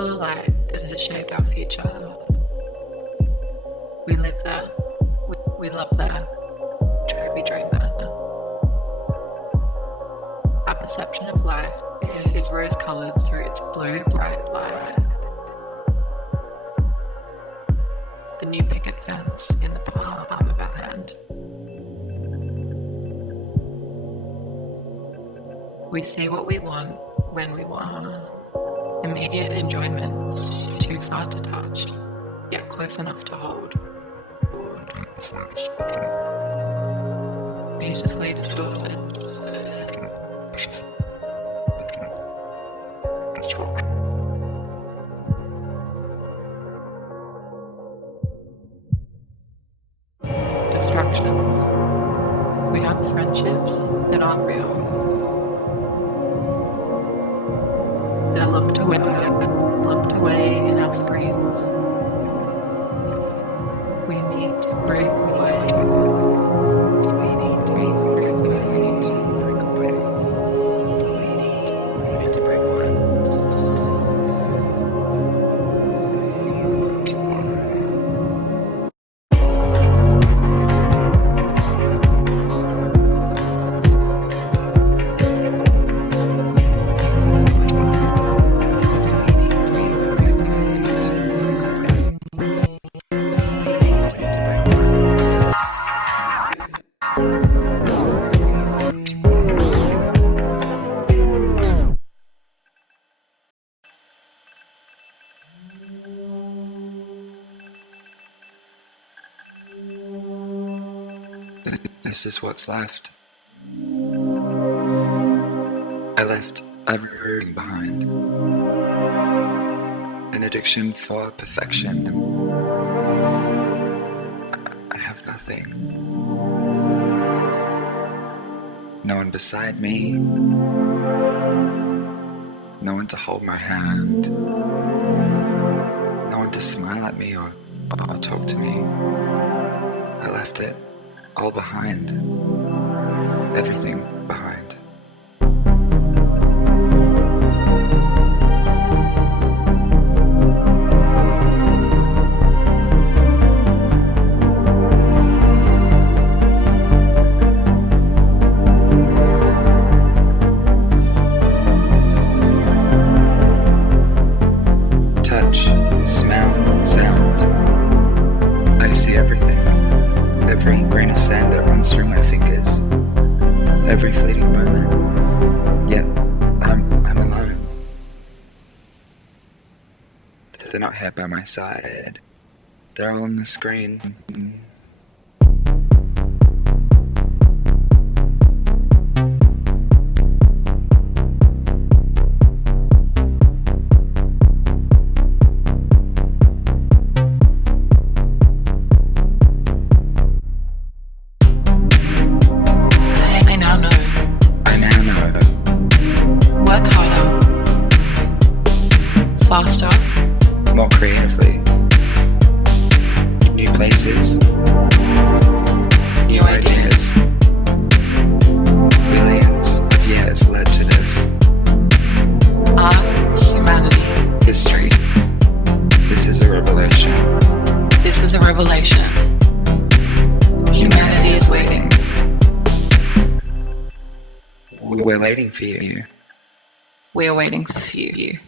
feel a light that has shaped our future. We live there. We love there. We dream there. Our perception of life is rose-colored through its blue, bright light. The new picket fence in the palm of our hand. We see what we want when we want. Immediate enjoyment, too far to touch, yet close enough to hold. Beautifully distorted. Distractions. We have friendships that aren't real. They're locked away in our screens. We need to break away. We need to break away. We need to break away. We need to break away. This is what's left. I left everything behind. An addiction for perfection. I have nothing. No one beside me. No one to hold my hand. No one to smile at me or talk to me. I left it all behind. Everything behind. Touch, smell, sound. I see everything. Every grain of sand that runs through my fingers, every fleeting moment. Yet I'm alone. They're not here by my side. They're all on the screen. Faster, More creatively. New places. New ideas. Billions of years led to this. art, humanity. History. This is a revelation. This is a revelation. Humanity is waiting. We're waiting for you. We are waiting for you.